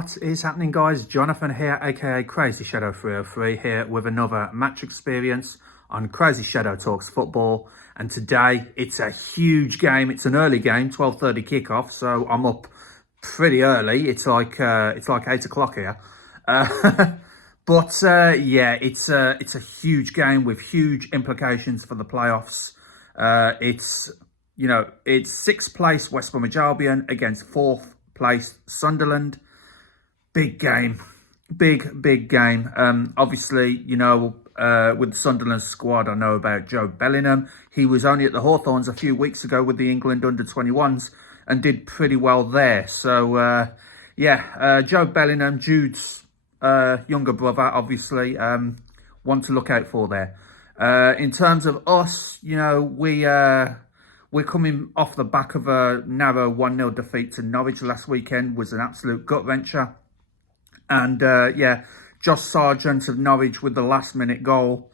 What is happening, guys? Jonathan here, aka CrazyShadow 303, here with another match experience on CrazyShadow Talks Football. And today it's a huge game. It's an early game, 12:30 kickoff, so I'm up pretty early. It's like 8 o'clock here. Yeah, it's a huge game with huge implications for the playoffs. It's sixth place West Bromwich Albion against fourth place Sunderland. Big game, big game. Obviously, with the Sunderland squad, I know about Joe Bellingham. He was only at the Hawthorns a few weeks ago with the England under-21s and did pretty well there. So, Joe Bellingham, Jude's younger brother, obviously, one to look out for there. In terms of us, we're coming off the back of a narrow 1-0 defeat to Norwich last weekend. Was an absolute gut-wrencher. And, Josh Sargent of Norwich with the last-minute goal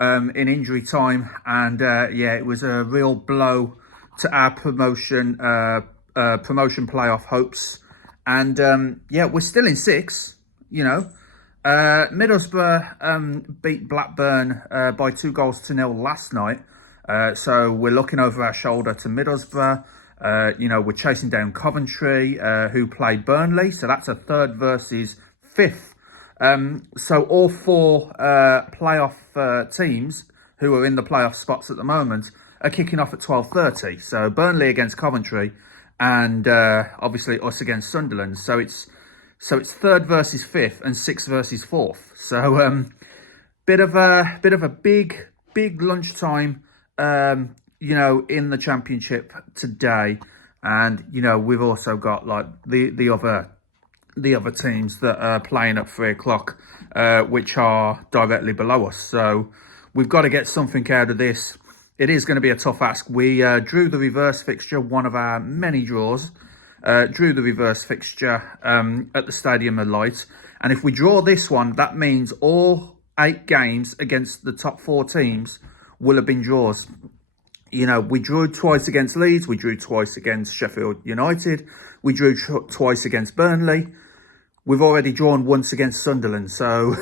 in injury time. And, it was a real blow to our promotion playoff hopes. And, we're still in sixth, Middlesbrough beat Blackburn by 2-0 last night. So we're looking over our shoulder to Middlesbrough. We're chasing down Coventry, who play Burnley. So that's a third versus fifth. So all four playoff teams who are in the playoff spots at the moment are kicking off at 12:30. So Burnley against Coventry, and obviously us against Sunderland. So it's third versus fifth and sixth versus fourth. So bit of a big lunchtime. In the championship today, and we've also got like the other teams that are playing at 3 o'clock, which are directly below us. So we've got to get something out of this. It is going to be a tough ask. We drew the reverse fixture, one of our many draws. Drew the reverse fixture at the Stadium of Light, and if we draw this one, that means all 8 games against the top 4 teams will have been draws. We drew twice against Leeds. We drew twice against Sheffield United. We drew twice against Burnley. We've already drawn once against Sunderland. So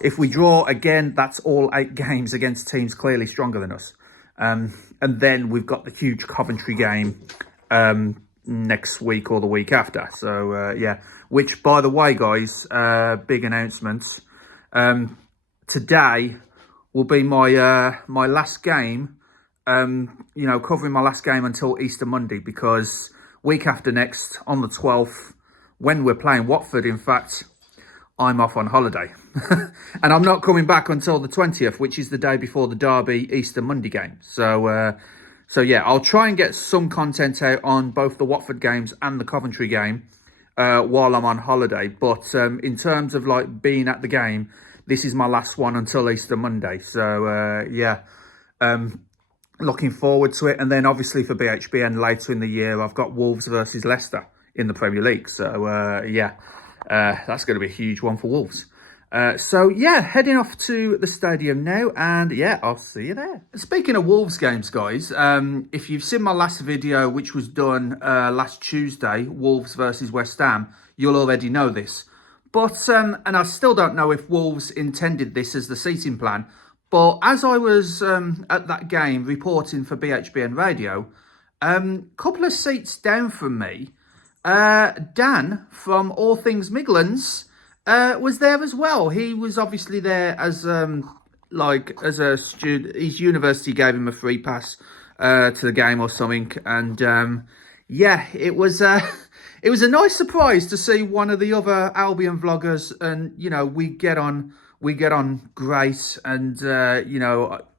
if we draw again, that's all 8 games against teams clearly stronger than us. And then we've got the huge Coventry game next week or the week after. So, which, by the way, guys, big announcement. Today will be my last game, covering my last game until Easter Monday, because week after next, on the 12th, when we're playing Watford, in fact, I'm off on holiday. And I'm not coming back until the 20th, which is the day before the Derby Easter Monday game. So I'll try and get some content out on both the Watford games and the Coventry game while I'm on holiday. But in terms of like being at the game, this is my last one until Easter Monday. So, looking forward to it. And then obviously for BHBN later in the year, I've got Wolves versus Leicester in the Premier League. So, that's going to be a huge one for Wolves. Heading off to the stadium now, and I'll see you there. Speaking of Wolves games, guys, if you've seen my last video, which was done last Tuesday, Wolves versus West Ham, you'll already know this. But, and I still don't know if Wolves intended this as the seating plan, but as I was at that game reporting for BHBN Radio, couple of seats down from me, Dan from All Things Midlands was there as well. He was obviously there as a student. His university gave him a free pass to the game or something, and it was it was a nice surprise to see one of the other Albion vloggers, and we get on great, and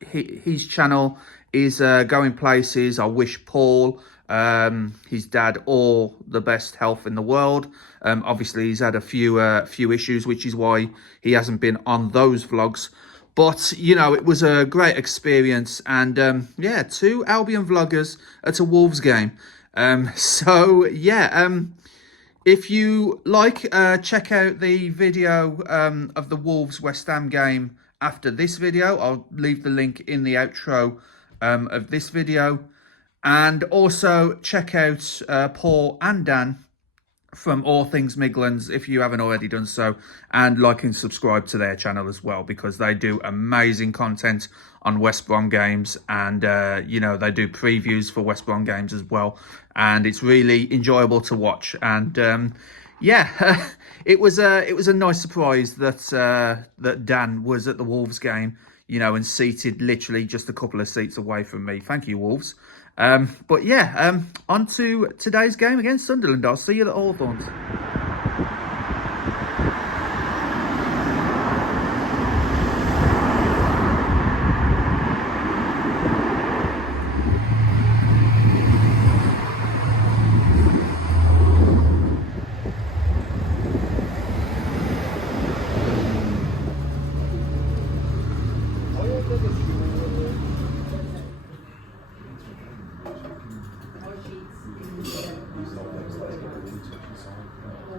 his channel is going places. I wish Paul, his dad, all the best health in the world. Obviously he's had a few issues, which is why he hasn't been on those vlogs. But it was a great experience, and 2 Albion vloggers at a Wolves game. If you like, check out the video of the Wolves West Ham game after this video. I'll leave the link in the outro of this video. And also check out Paul and Dan from All Things Midlands if you haven't already done so, and like and subscribe to their channel as well, because they do amazing content on West Brom games, and you know, they do previews for West Brom games as well, and it's really enjoyable to watch. And yeah, it was a nice surprise that that Dan was at the Wolves game, you know, and seated literally just a couple of seats away from me. Thank you, Wolves. But yeah, on to today's game against Sunderland. I'll see you at Hawthorns.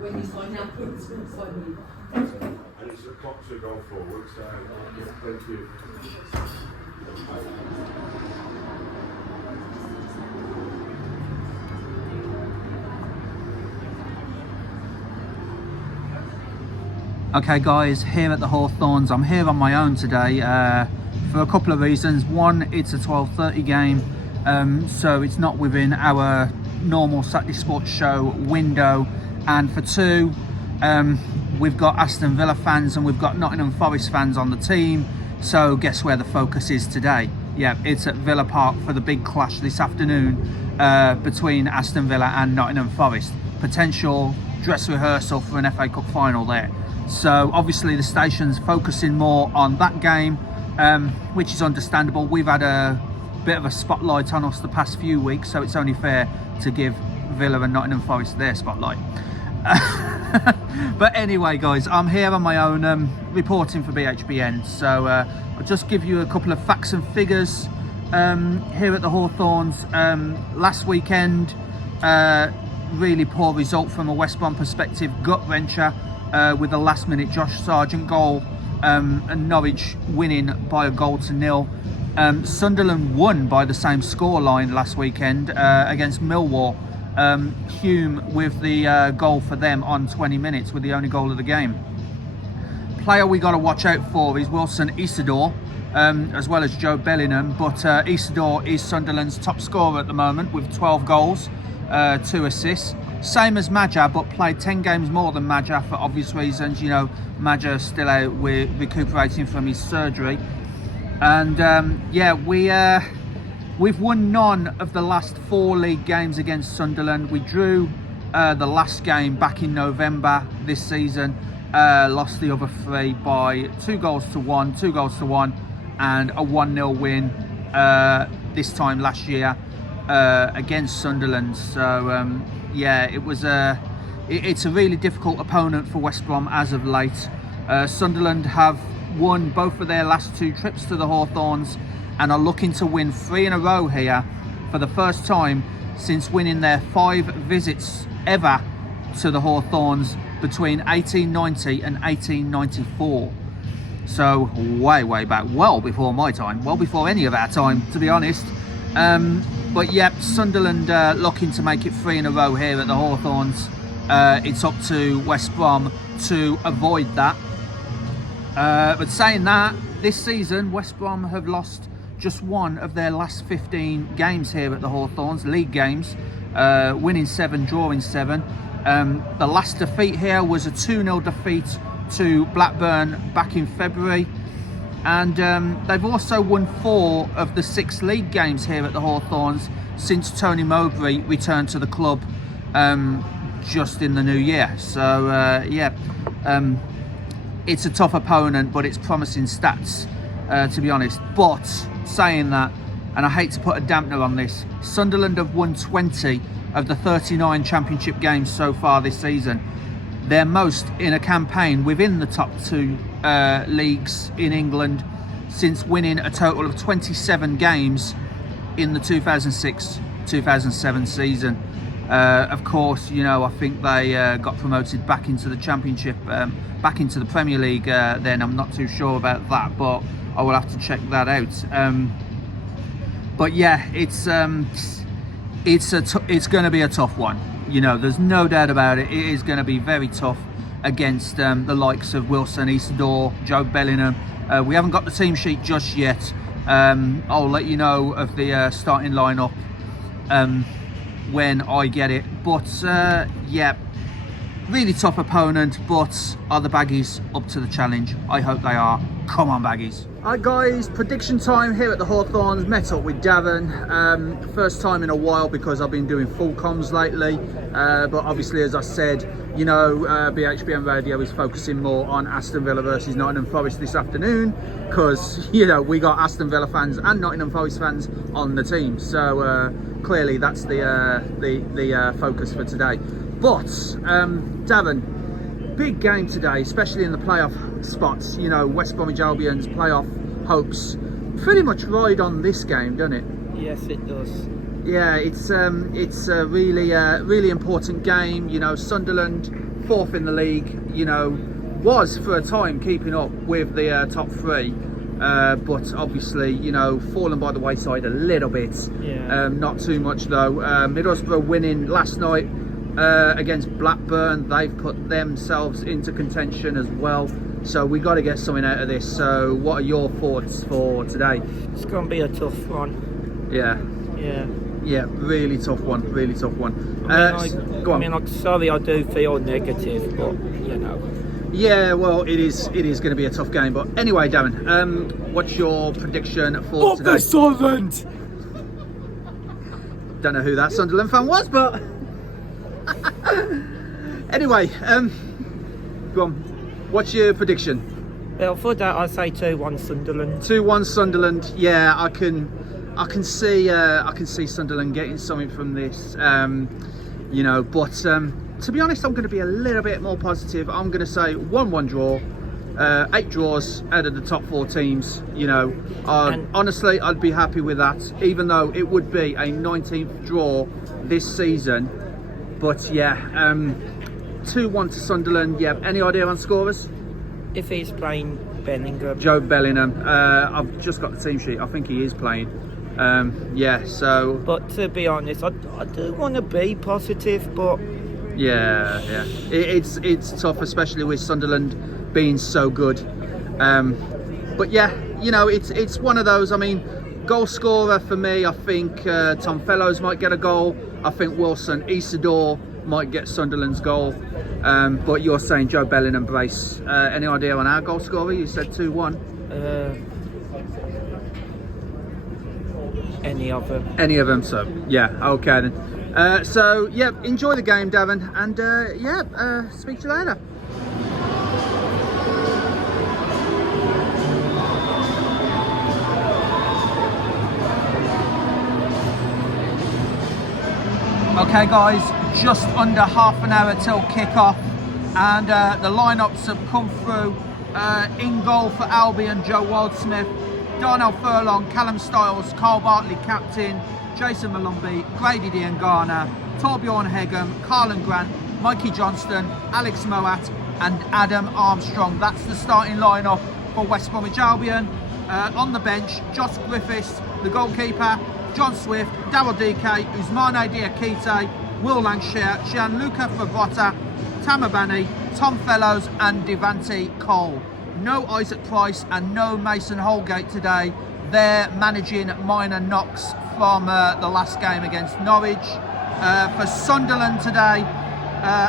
When you sign up, it's going to sign me. And it's a clock to go forward, so yeah, thank you. Okay guys, here at the Hawthorns. I'm here on my own today for a couple of reasons. One, it's a 12:30 game, so it's not within our normal Saturday Sports Show window. And for two, we've got Aston Villa fans and we've got Nottingham Forest fans on the team. So guess where the focus is today? Yeah, it's at Villa Park for the big clash this afternoon between Aston Villa and Nottingham Forest. Potential dress rehearsal for an FA Cup final there. So obviously the station's focusing more on that game, which is understandable. We've had a bit of a spotlight on us the past few weeks, so it's only fair to give Villa and Nottingham Forest their spotlight. But anyway guys, I'm here on my own reporting for BHBN, so I'll just give you a couple of facts and figures here at the Hawthorns. Last weekend, really poor result from a West Brom perspective, gut-wrencher with a last minute Josh Sargent goal, and Norwich winning by 1-0. Sunderland won by the same scoreline last weekend against Millwall. Hume with the goal for them on 20 minutes with the only goal of the game. Player we got to watch out for is Wilson Isidore, as well as Joe Bellingham, but Isidore is Sunderland's top scorer at the moment with 12 goals, 2 assists. Same as Maja, but played 10 games more than Maja for obvious reasons. You know, Maja still out, we're recuperating from his surgery. And yeah, we've won none of the last 4 league games against Sunderland. We drew the last game back in November this season, lost the other 3 by 2-1, and a 1-0 win this time last year against Sunderland. So yeah, it's a really difficult opponent for West Brom as of late. Sunderland have won both of their last 2 trips to the Hawthorns and are looking to win 3 in a row here for the first time since winning their 5 visits ever to the Hawthorns between 1890 and 1894. So way back, well before my time, well before any of our time, to be honest. But yep, Sunderland looking to make it 3 in a row here at the Hawthorns. It's up to West Brom to avoid that. But saying that, this season West Brom have lost just 1 of their last 15 games here at the Hawthorns, league games, winning 7, drawing 7. The last defeat here was a 2-0 defeat to Blackburn back in February. And they've also won 4 of the 6 league games here at the Hawthorns since Tony Mowbray returned to the club just in the new year. So yeah, it's a tough opponent, but it's promising stats, to be honest. But saying that, and I hate to put a dampener on this, Sunderland have won 20 of the 39 championship games so far this season. Their most in a campaign within the top 2 leagues in England since winning a total of 27 games in the 2006-2007 season. Of course, you know, I think they got promoted back into the Championship, back into the Premier League then. I'm not too sure about that, but I will have to check that out. But yeah, it's going to be a tough one. you know, there's no doubt about it. It is going to be very tough against the likes of Wilson, Isidore, Joe Bellingham. We haven't got the team sheet just yet. I'll let you know of the starting lineup when I get it. But yeah, really tough opponent. But are the Baggies up to the challenge? I hope they are. Come on, Baggies. Alright guys, prediction time here at the Hawthorns. Met up with Darren. First time in a while because I've been doing full comms lately. But obviously, as I said, you know, BHBN Radio is focusing more on Aston Villa versus Nottingham Forest this afternoon. Because, you know, we got Aston Villa fans and Nottingham Forest fans on the team. So clearly that's the focus for today. But, Darren, big game today, especially in the playoff spots. You know, West Bromwich Albion's playoff hopes pretty much ride on this game, doesn't it? Yes, it does. Yeah, it's a really important game. You know, Sunderland, fourth in the league, you know, was for a time keeping up with the top three, but obviously, you know, fallen by the wayside a little bit. Yeah. Not too much though. Middlesbrough winning last night against Blackburn. They've put themselves into contention as well. So we got to get something out of this. So what are your thoughts for today? It's going to be a tough one. Yeah. Yeah. Yeah, really tough one. Really tough one. Go on. I mean, I'm sorry, I do feel negative, but you know. Yeah, well, it is going to be a tough game. But anyway, Darren, what's your prediction for today? Sunderland! Don't know who that Sunderland fan was, but anyway, go on. What's your prediction? Well, for that, I say 2-1 Sunderland. 2-1 Sunderland. Yeah, I can see Sunderland getting something from this. You know, but to be honest, I'm going to be a little bit more positive. I'm going to say 1-1 draw. 8 draws out of the top 4 teams. You know, honestly, I'd be happy with that, even though it would be a 19th draw this season. But yeah, 2-1 to Sunderland. Yeah, any idea on scorers? If he's playing Bellingham. Joe Bellingham. I've just got the team sheet. I think he is playing. Yeah, so. But to be honest, I do want to be positive, but. Yeah. It's tough, especially with Sunderland being so good. But yeah, you know, it's one of those. I mean, goal scorer for me, I think Tom Fellows might get a goal. I think Wilson Isidore might get Sunderland's goal. But you're saying Joe Bellingham brace. Any idea on our goal scorer? You said 2-1. Any of them. Any of them, so yeah, okay then. So yeah, enjoy the game, Darren, and yeah, speak to you later. Okay guys, just under half an hour till kick-off, and the lineups have come through. In goal for Albion, Joe Wildsmith, Darnell Furlong, Callum Stiles, Carl Bartley captain, Jason Malumbi, Grady Diangana, Torbjorn Hegem, Carlin Grant, Mikey Johnston, Alex Moat and Adam Armstrong. That's the starting lineup for West Bromwich Albion. On the bench, Josh Griffiths, the goalkeeper, John Swift, Darryl DK, Ousmane Diakite, Will Lancashire, Gianluca Fabrota, Tamabani, Tom Fellows and Devante Cole. No Isaac Price and no Mason Holgate today. They're managing minor knocks from the last game against Norwich. For Sunderland today,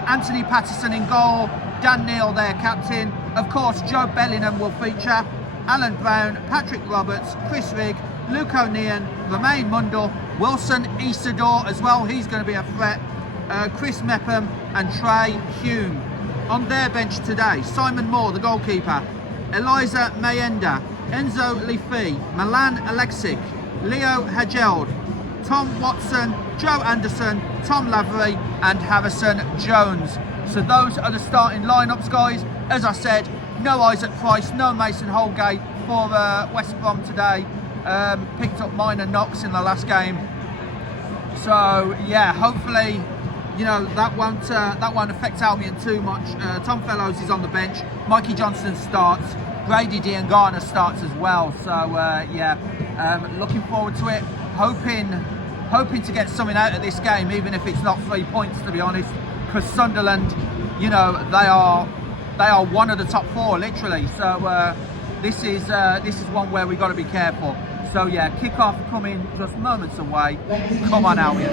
Anthony Patterson in goal, Dan Neal their captain. Of course, Joe Bellingham will feature, Alan Brown, Patrick Roberts, Chris Rigg, Luke O'Neill, Romain Mundell, Wilson Isidore as well, he's going to be a threat, Chris Mepham and Trey Hume. On their bench today, Simon Moore, the goalkeeper, Eliza Mayenda, Enzo Leafy, Milan Alexic, Leo Hageld, Tom Watson, Joe Anderson, Tom Lavery and Harrison Jones. So those are the starting lineups, guys. As I said, no Isaac Price, no Mason Holgate for West Brom today. Picked up minor knocks in the last game. So yeah, hopefully, you know, that won't affect Albion too much. Tom Fellows is on the bench. Mikey Johnston starts. Grady Diangana starts as well. So yeah, looking forward to it. Hoping hoping to get something out of this game, even if it's not 3 points, to be honest, because Sunderland, you know, they are one of the top 4 literally. So this is one where we got to be careful. So yeah, kick-off coming just moments away. Come on, Albion.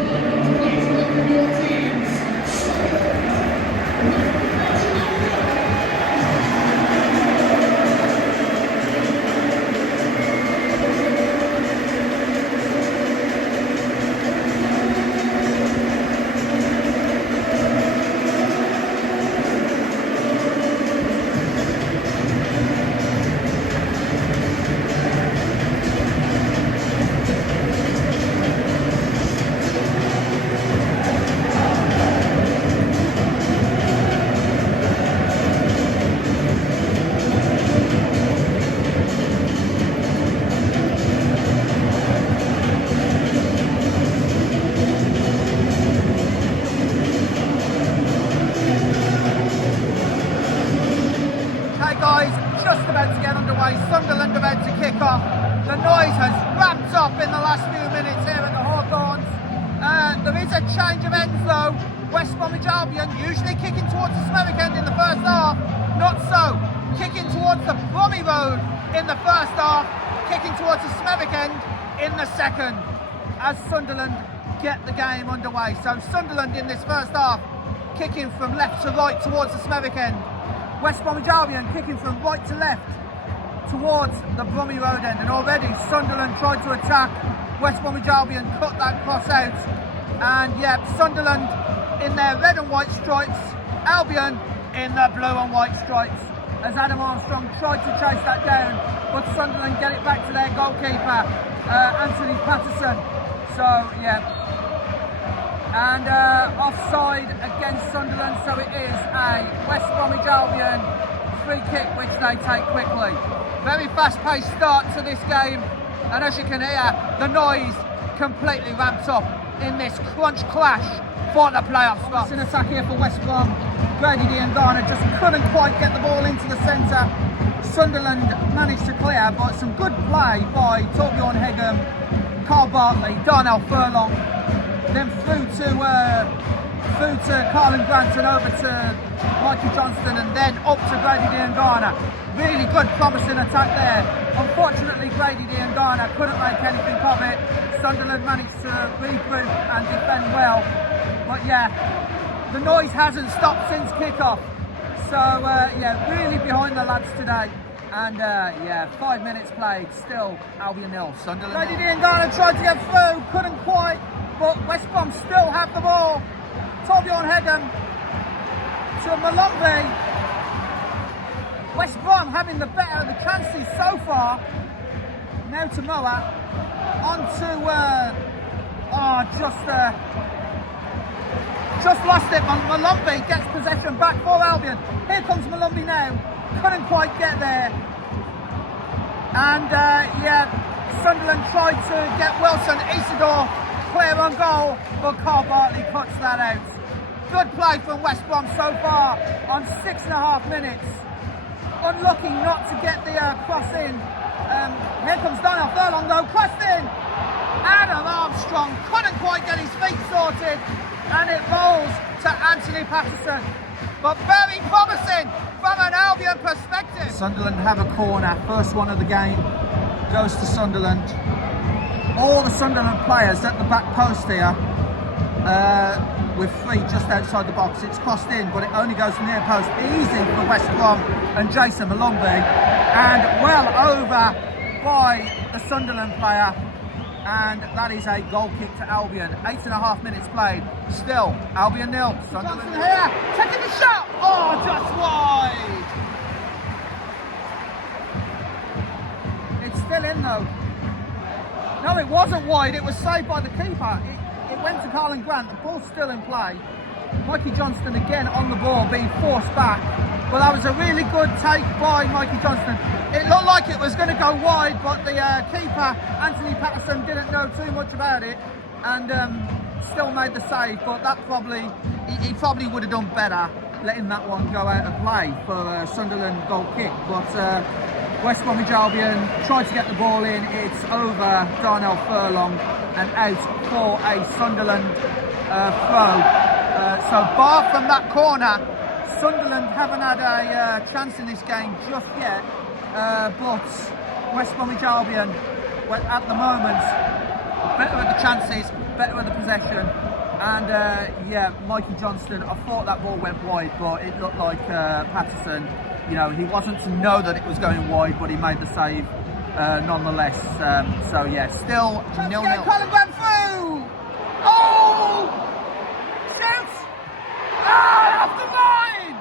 Just about to get underway. Sunderland about to kick off. The noise has ramped up in the last few minutes here at the Hawthorns. There is a change of ends though. West Bromwich Albion usually kicking towards the Smethwick end in the first half. Not so. Kicking towards the Brommy Road in the first half. Kicking towards the Smethwick end in the second. As Sunderland get the game underway. So Sunderland in this first half kicking from left to right towards the Smethwick end. West Bromwich Albion kicking from right to left towards the Brommy Road end, and already Sunderland tried to attack. West Bromwich Albion cut that cross out, and yeah, Sunderland in their red and white stripes, Albion in the blue and white stripes, as Adam Armstrong tried to chase that down, but Sunderland get it back to their goalkeeper, Anthony Patterson. So yeah. And offside against Sunderland, so it is a West Bromwich Albion free kick which they take quickly. Very fast-paced start to this game, and as you can hear, the noise completely ramped up in this crunch clash for the playoff spot. It's an attack here for West Brom. Grady Diangana just couldn't quite get the ball into the centre. Sunderland managed to clear, but some good play by Torbjorn Hegem, Carl Bartley, Darnell Furlong. Then through to Carlin Grant and over to Mikey Johnston, and then up to Grady Diangana. Really good, promising attack there. Unfortunately, Grady Diangana couldn't make anything of it. Sunderland managed to regroup and defend well. But yeah, the noise hasn't stopped since kickoff. So yeah, really behind the lads today. And yeah, 5 minutes played, still Albion 0, Sunderland. Grady Diangana tried to get through, couldn't quite. But West Brom still have the ball. Torbjorn Hegem to Malumbi. West Brom having the better of the chances so far. Now to Moa. On to just lost it. Malumbi gets possession back for Albion. Here comes Malumbi now. Couldn't quite get there. And yeah, Sunderland tried to get Wilson Isidore clear on goal, but Carl Bartley cuts that out. Good play from West Brom so far on 6.5 minutes. Unlucky not to get the cross in. Here comes Darnell Furlong though, crossed in. Adam Armstrong couldn't quite get his feet sorted, and it rolls to Anthony Patterson. But very promising from an Albion perspective. Sunderland have a corner, first one of the game, goes to Sunderland. All the Sunderland players at the back post here, with 3 just outside the box. It's crossed in, but it only goes near post. Easy for West Brom and Jason Malumbi, and well over by the Sunderland player, and that is a goal kick to Albion. 8.5 minutes played, still Albion 0. Sunderland here, taking the shot. Oh, just wide. It's still in though. No, it wasn't wide, it was saved by the keeper. It went to Carlin Grant, the ball's still in play. Mikey Johnston again on the ball, being forced back. Well, that was a really good take by Mikey Johnston. It looked like it was going to go wide, but the keeper, Anthony Patterson, didn't know too much about it, and still made the save. But that he probably would have done better letting that one go out of play for a Sunderland goal kick. But West Bromwich Albion tried to get the ball in. It's over Darnell Furlong and out for a Sunderland throw. So bar from that corner, Sunderland haven't had a chance in this game just yet. But West Bromwich Albion, at the moment, better at the chances, better at the possession. And yeah, Mikey Johnston, I thought that ball went wide, but it looked like Patterson, you know, he wasn't to know that it was going wide, but he made the save nonetheless. So yeah, still 0-0. Colin went through! Oh! Shoots! Ah, off the line!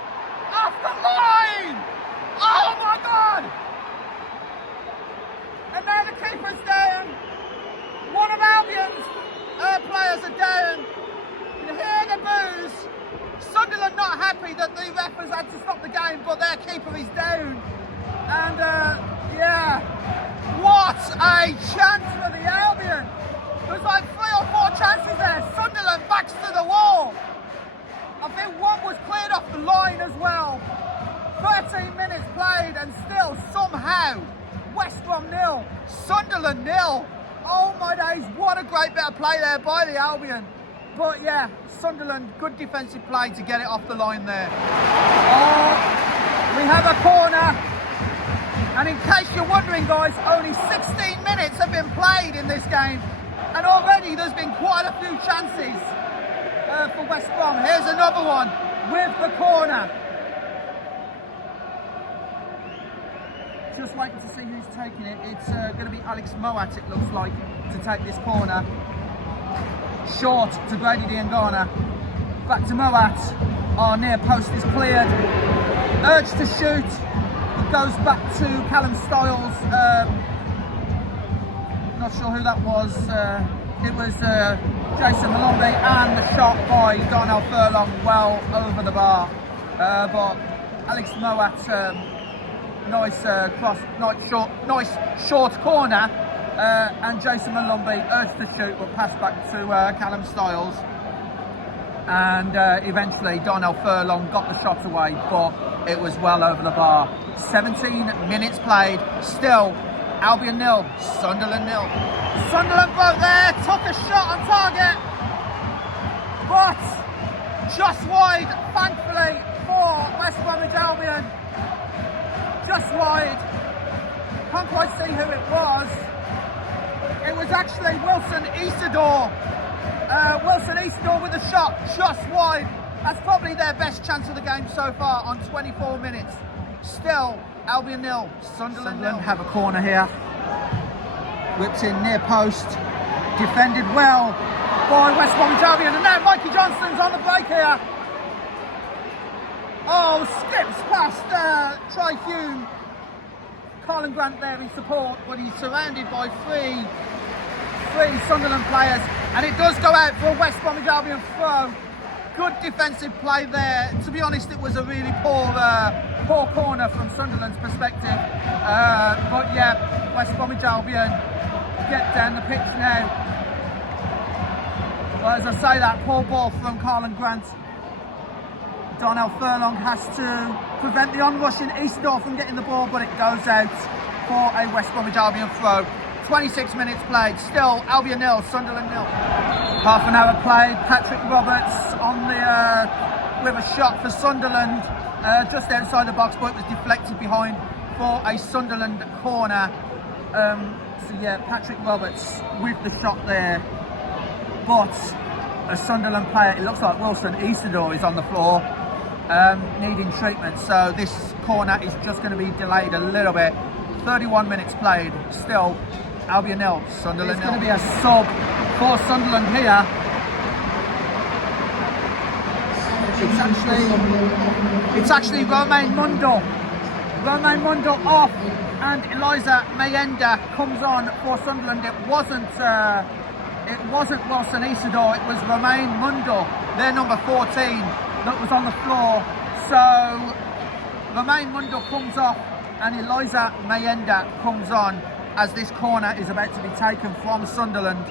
Off the line! Oh my God! And now the keeper's down. One of Albion's players are down. You hear the boos. Sunderland not happy that the ref has had to stop the game, but their keeper is down. And yeah, what a chance for the Albion. There's like 3 or 4 chances there. Sunderland backs to the wall. I think one was cleared off the line as well. 13 minutes played and still somehow West Brom 0, Sunderland 0. Oh my days, what a great bit of play there by the Albion. But yeah, Sunderland, good defensive play to get it off the line there. Oh, we have a corner. And in case you're wondering, guys, only 16 minutes have been played in this game. And already there's been quite a few chances for West Brom. Here's another one with the corner. Just waiting to see who's taking it. It's going to be Alex Moat, it looks like, to take this corner. Short to Brady Diangana. Back to Moat. Our near post is cleared. Urge to shoot. It goes back to Callum Styles. Not sure who that was. It was Jason Malombe, and the shot by Darnell Furlong well over the bar. But Alex Moat, nice cross, nice short corner, and Jason Malombe urged to shoot, but passed back to Callum Styles, and eventually Darnell Furlong got the shot away, but it was well over the bar. 17 minutes played, still Albion 0, Sunderland 0. Sunderland broke there, took a shot on target, but just wide, thankfully, for West Bromwich Albion. Just wide. Can't quite see who it was. It was actually Wilson Isidore. Wilson Isidore with a shot just wide. That's probably their best chance of the game so far on 24 minutes. Still, Albion 0, Sunderland 0. Have a corner here. Whipped in near post. Defended well by West Bromwich Albion. And now Mikey Johnston's on the break here. Oh, skips past Troy Hume. Colin Grant there in support, but he's surrounded by three Sunderland players, and it does go out for a West Bromwich Albion throw. Good defensive play there. To be honest, it was a really poor corner from Sunderland's perspective. But yeah, West Bromwich Albion get down the pitch now. Well, as I say that, poor ball from Colin Grant. Darnell Furlong has to prevent the onrushing Isidore from getting the ball, but it goes out for a West Bromwich Albion throw. 26 minutes played, still Albion 0, Sunderland 0. Half an hour played, Patrick Roberts on the with a shot for Sunderland, just outside the box, but it was deflected behind for a Sunderland corner. So yeah, Patrick Roberts with the shot there, but a Sunderland player, it looks like Wilson Isidore, is on the floor. Needing treatment, so this corner is just going to be delayed a little bit. 31 minutes played, still Albion 0, Sunderland 0. It's going to be a sub for Sunderland here. It's actually Romain Mundo. Romain Mundo off, and Eliza Mayenda comes on for Sunderland. It wasn't Wilson Isidore, it was Romain Mundo, their number 14, that was on the floor. So Romain Mundo comes off and Eliza Mayenda comes on as this corner is about to be taken from Sunderland.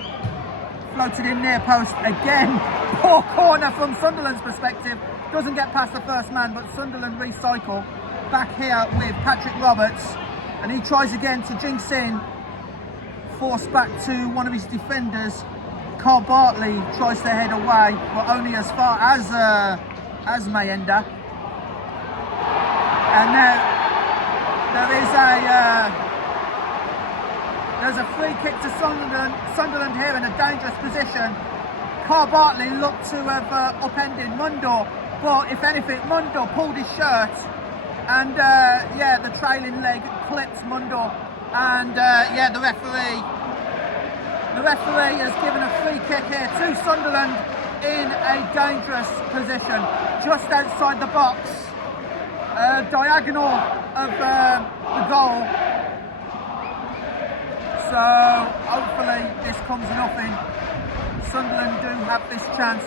Floated in near post again. Poor corner from Sunderland's perspective. Doesn't get past the first man, but Sunderland recycle. Back here with Patrick Roberts. And he tries again to jinx in. Forced back to one of his defenders. Carl Bartley tries to head away, but only as far as Mayenda. And there's a free kick to Sunderland here in a dangerous position. Carl Bartley looked to have upended Mundor, but if anything, Mundor pulled his shirt, and the trailing leg clipped Mundor, and the referee has given a free kick here to Sunderland in a dangerous position, just outside the box, diagonal of the goal. So hopefully this comes nothing. Sunderland do have this chance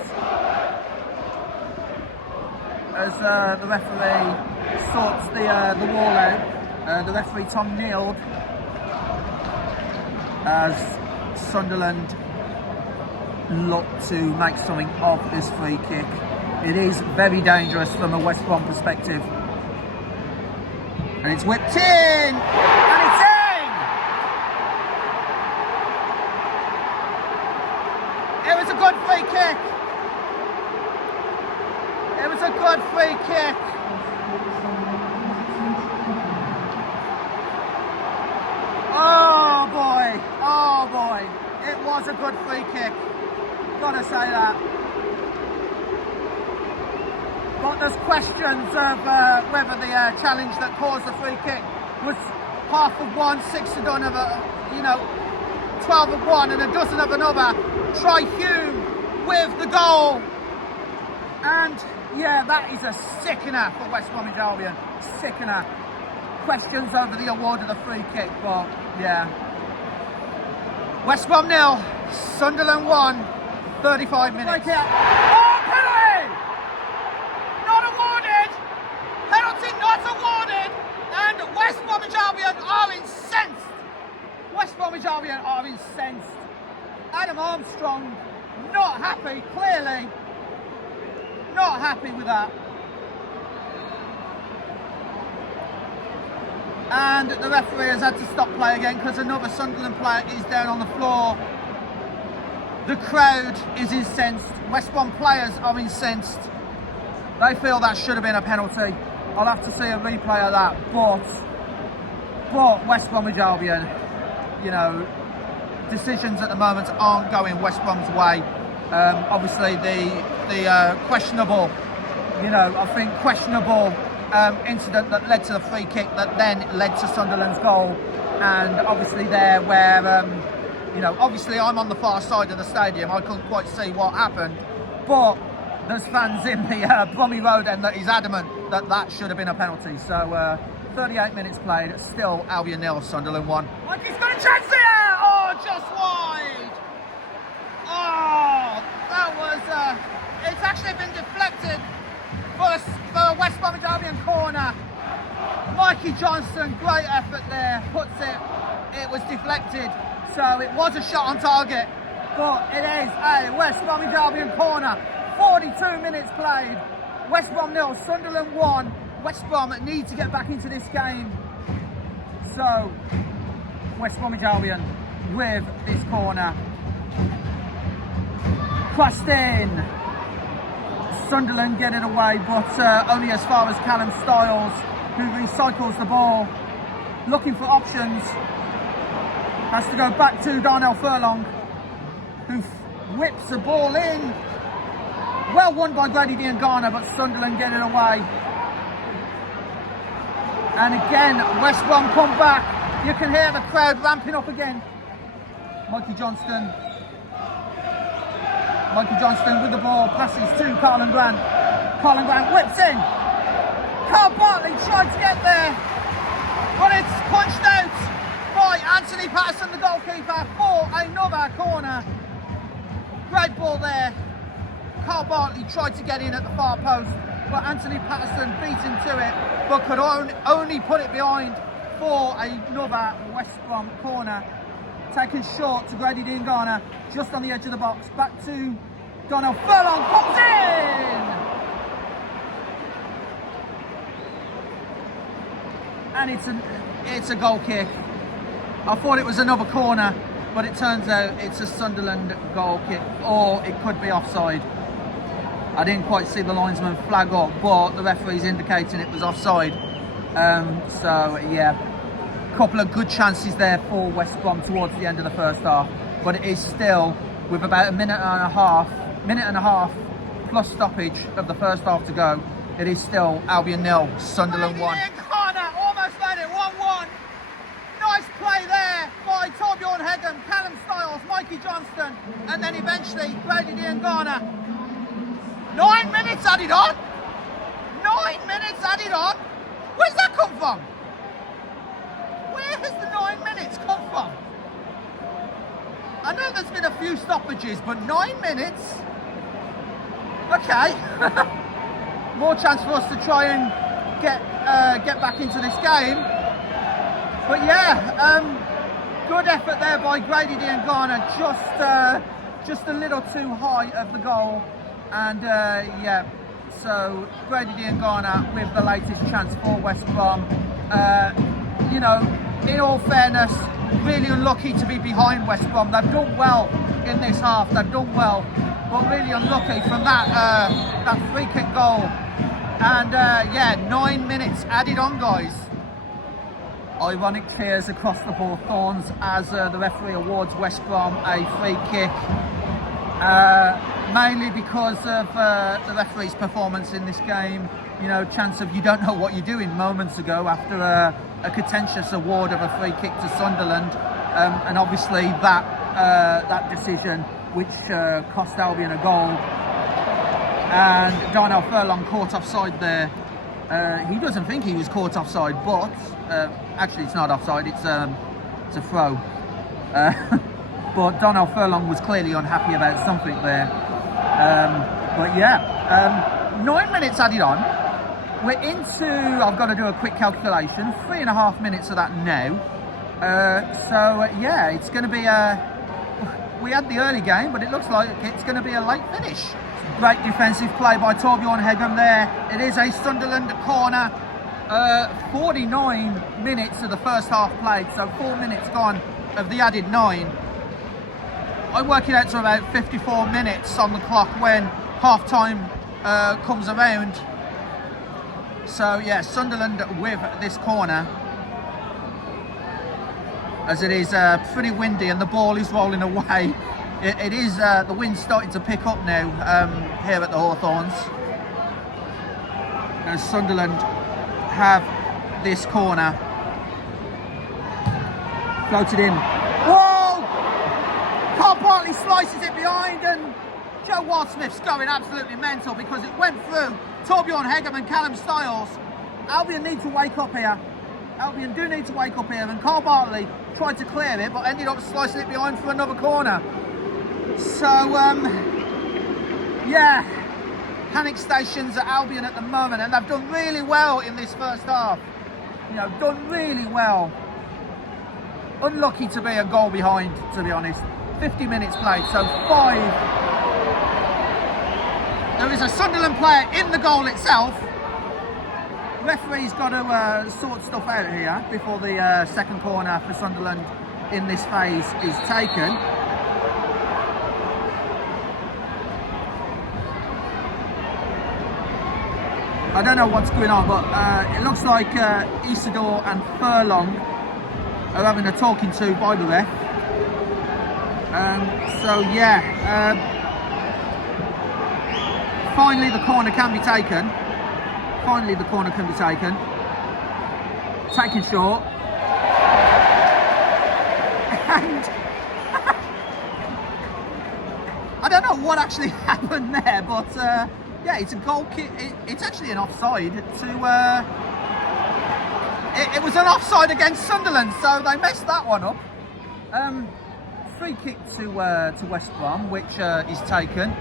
as the referee sorts the wall out. The referee Tom Neild, as Sunderland look to make something of this free kick. It is very dangerous from a West Brom perspective. And it's whipped in! And it's in! It was a good free kick. It was a good free kick. Oh boy, oh boy. It was a good free kick. Gotta say that. But there's questions of whether the challenge that caused the free kick was half of one, 6 of another, 12 of one and a dozen of another. Try Hume with the goal. And yeah, that is a sickener for West Bromwich Albion. Sickener. Questions over the award of the free kick, but yeah. West Brom 0, Sunderland 1, 35 minutes. Right here. Oh, penalty! Not awarded! Penalty not awarded! And West Bromwich Albion are incensed! West Bromwich Albion are incensed. Adam Armstrong, not happy, clearly. Not happy with that. And the referee has had to stop play again because another Sunderland player is down on the floor. The crowd is incensed. West Brom players are incensed. They feel that should have been a penalty. I'll have to see a replay of that. But West Bromwich Albion, decisions at the moment aren't going West Brom's way. Obviously the questionable, questionable incident that led to the free kick that then led to Sunderland's goal, and obviously there where obviously I'm on the far side of the stadium, I couldn't quite see what happened, but there's fans in the Bromley Road end that is adamant that that should have been a penalty. So 38 minutes played, still Albion 0, Sunderland 1. Mikey's got a chance here! Oh, just wide! Oh, that was it's actually been deflected for a West Bromwich Albion corner. Mikey Johnston, great effort there, puts it was deflected, so it was a shot on target, but it is a West Bromwich Albion corner. 42 minutes played, West Brom 0, Sunderland 1. West Brom need to get back into this game, so West Bromwich Albion with this corner. Crossed in. Sunderland get it away, but only as far as Callum Stiles, who recycles the ball, looking for options. Has to go back to Darnell Furlong, who whips the ball in. Well won by Grady Diangana, but Sunderland get it away. And again, West Brom come back. You can hear the crowd ramping up again. Mikey Johnston with the ball, passes to Carlin Grant. Carlin Grant whips in. Carl Bartley tried to get there, but it's punched out by Anthony Patterson, the goalkeeper, for another corner. Great ball there. Carl Bartley tried to get in at the far post, but Anthony Patterson beat him to it, but could only put it behind for another West Brom corner. Taken short to Grady Diangana, just on the edge of the box. Back to Darnell Furlong, pops in! And it's a goal kick. I thought it was another corner, but it turns out it's a Sunderland goal kick, or it could be offside. I didn't quite see the linesman flag up, but the referee's indicating it was offside. So yeah, a couple of good chances there for West Brom towards the end of the first half, but it is still, with about a minute and a half plus stoppage of the first half to go, it is still Albion 0, Sunderland 1. Corner, almost made it 1-1. Nice play there by Torbjorn Hegem, Callum Styles, Mikey Johnston, and then eventually Brady Diangana. 9 minutes added on. 9 minutes added on. Where's that come from? Where has the 9 minutes come from? I know there's been a few stoppages, but 9 minutes? Okay. More chance for us to try and get back into this game. But yeah, good effort there by Grady Diangana, just a little too high of the goal. And yeah, so Grady Diangana with the latest chance for West Brom. You know, in all fairness, really unlucky to be behind West Brom. They've done well in this half, they've done well, but really unlucky from that free kick goal. And yeah, 9 minutes added on, guys. Ironic cheers across the Hawthorns as the referee awards West Brom a free kick. Mainly because of the referee's performance in this game. You know, chance of you don't know what you're doing moments ago after a contentious award of a free kick to Sunderland. And obviously that decision, which cost Albion a goal. And Darnell Furlong caught offside there. He doesn't think he was caught offside, but actually it's not offside, it's a throw. But Darnell Furlong was clearly unhappy about something there. But yeah, 9 minutes added on. We're into, I've got to do a quick calculation, 3.5 minutes of that now. So yeah, it's going to be we had the early game, but it looks like it's going to be a late finish. Great defensive play by Torbjorn Hegem there. It is a Sunderland corner. 49 minutes of the first half played, so 4 minutes gone of the added 9. I work it out to about 54 minutes on the clock when half time comes around. So yeah, Sunderland with this corner, as it is pretty windy and the ball is rolling away. It is, the wind's starting to pick up now here at the Hawthorns. As Sunderland have this corner. Floated in. Whoa! Carl Bartley slices it behind, and Joe Wildsmith's going absolutely mental because it went through Torbjorn Hegem and Callum Styles. Albion need to wake up here. Albion do need to wake up here, and Carl Bartley tried to clear it but ended up slicing it behind for another corner. So yeah, panic stations at Albion at the moment, and they've done really well in this first half. You know, done really well. Unlucky to be a goal behind, to be honest. 50 minutes played, so 5. There is a Sunderland player in the goal itself. Referee's got to sort stuff out here before the second corner for Sunderland in this phase is taken. I don't know what's going on, but it looks like Isidore and Furlong are having a talking to by the ref. So yeah, finally the corner can be taken. Finally the corner can be taken. Taken short. And I don't know what actually happened there, but yeah, it's a goal kick. It's actually an offside to. It was an offside against Sunderland, so they messed that one up. Free kick to West Brom, which is taken.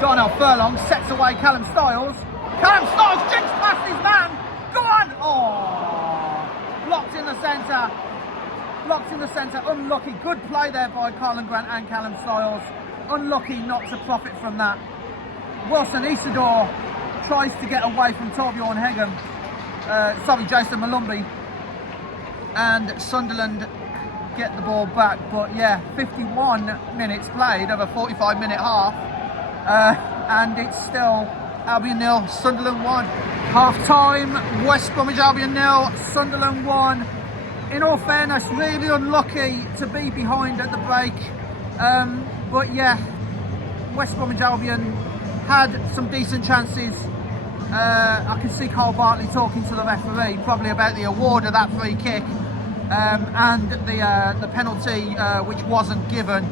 Darnell Furlong sets away Callum Styles. Callum Styles jinks past his man. Go on! Oh, blocked in the centre. Blocked in the centre. Unlucky. Good play there by Carlin Grant and Callum Styles. Unlucky not to profit from that. Wilson Isidore tries to get away from Torbjorn Hegem. Sorry, Jason Malumbi. and Sunderland get the ball back. But yeah, 51 minutes played of a 45-minute half, and it's still Albion 0, Sunderland 1. Half-time, West Bromwich Albion 0, Sunderland 1. In all fairness, really unlucky to be behind at the break. But yeah, West Bromwich Albion had some decent chances. I can see Carl Bartley talking to the referee, probably about the award of that free kick, and the penalty which wasn't given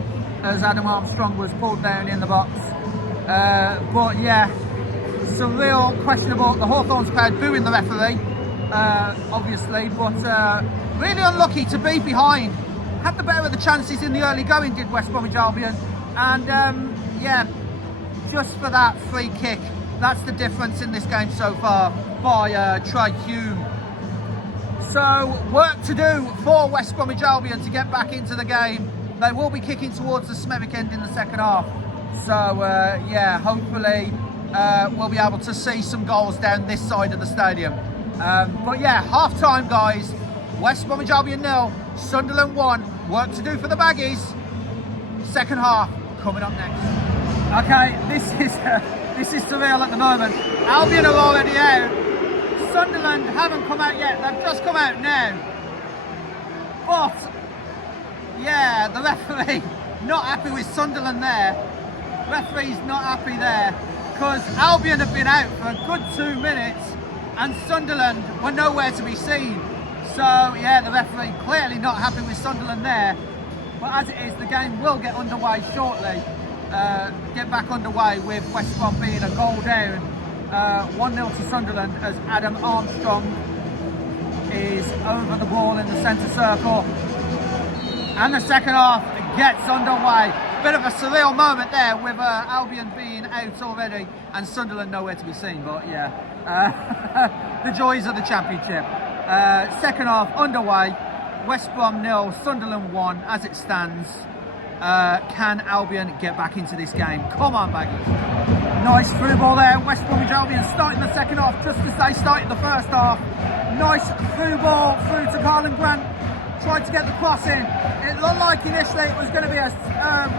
as Adam Armstrong was pulled down in the box. But yeah, surreal, questionable. The Hawthorns crowd booing the referee, obviously, but really unlucky to be behind. Had the better of the chances in the early going, did West Bromwich Albion, and yeah, just for that free kick, that's the difference in this game so far by Trey Hume. So work to do for West Bromwich Albion to get back into the game. They will be kicking towards the Smethwick end in the second half. So yeah, hopefully we'll be able to see some goals down this side of the stadium. But yeah, half time, guys. West Bromwich Albion 0, Sunderland 1. Work to do for the Baggies. Second half coming up next. Okay, this is surreal at the moment. Albion are already out. Sunderland haven't come out yet. They've just come out now. But yeah, the referee not happy with Sunderland there. Referee's not happy there because Albion have been out for a good 2 minutes and Sunderland were nowhere to be seen. So yeah, the referee clearly not happy with Sunderland there. But as it is, the game will get underway shortly. Get back underway with West Brom being a goal down, 1-0 to Sunderland as Adam Armstrong is over the ball in the centre circle. And the second half gets underway. Bit of a surreal moment there with Albion being out already and Sunderland nowhere to be seen, but yeah, the joys of the Championship. Second half underway, West Brom 0, Sunderland 1 as it stands. Can Albion get back into this game? Come on, Baggies. Nice through ball there. West Bromwich Albion starting the second half just as they started the first half. Nice through ball through to Carlin Grant. Tried to get the cross in. It looked like initially it was going to be a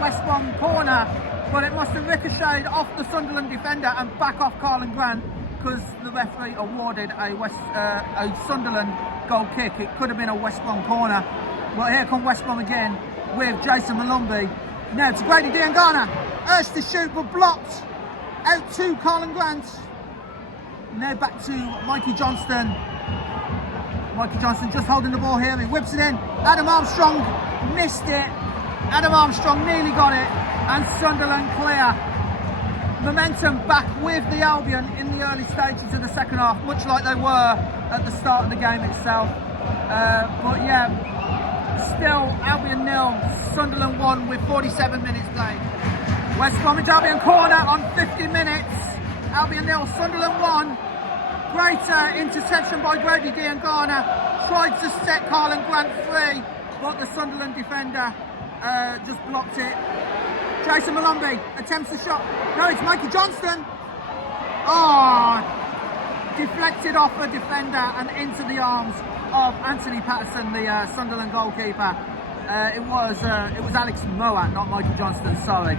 West Brom corner, but it must have ricocheted off the Sunderland defender and back off Carlin Grant because the referee awarded a Sunderland goal kick. It could have been a West Brom corner. But here come West Brom again with Jason Malumbi. Now to Grady Diangana. Urged to shoot but blocked. Out to Carlin Grant. Now back to Mikey Johnston. Mikey Johnston just holding the ball here. He whips it in. Adam Armstrong missed it. Adam Armstrong nearly got it. And Sunderland clear. Momentum back with the Albion in the early stages of the second half, much like they were at the start of the game itself. But yeah, still Albion 0, Sunderland 1 with 47 minutes played. West Bromwich Albion corner on 50 minutes. Albion 0, Sunderland 1. Great interception by Grady Diangana. Tried to set Carlin Grant free, but the Sunderland defender just blocked it. Jason Malumbi attempts the shot. No, it's Mikey Johnston. Oh, deflected off the defender and into the arms of Anthony Patterson, the Sunderland goalkeeper. It was Alex Moat, not Mikey Johnston, sorry.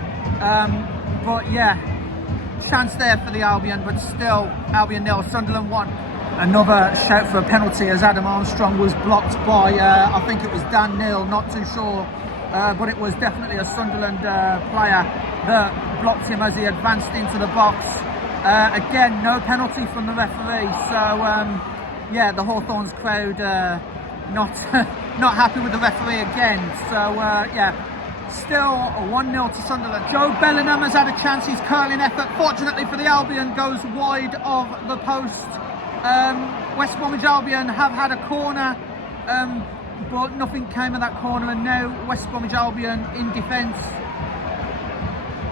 But yeah, chance there for the Albion, but still Albion 0, Sunderland 1. Another shout for a penalty as Adam Armstrong was blocked by, I think it was Dan Neal, not too sure. But it was definitely a Sunderland player that blocked him as he advanced into the box. Again, no penalty from the referee. So yeah, the Hawthorns crowd not happy with the referee again. So yeah, still 1-0 to Sunderland. Joe Bellingham has had a chance. His curling effort, fortunately for the Albion, goes wide of the post. West Bromwich Albion have had a corner. But nothing came of that corner, and now West Bromwich Albion in defence.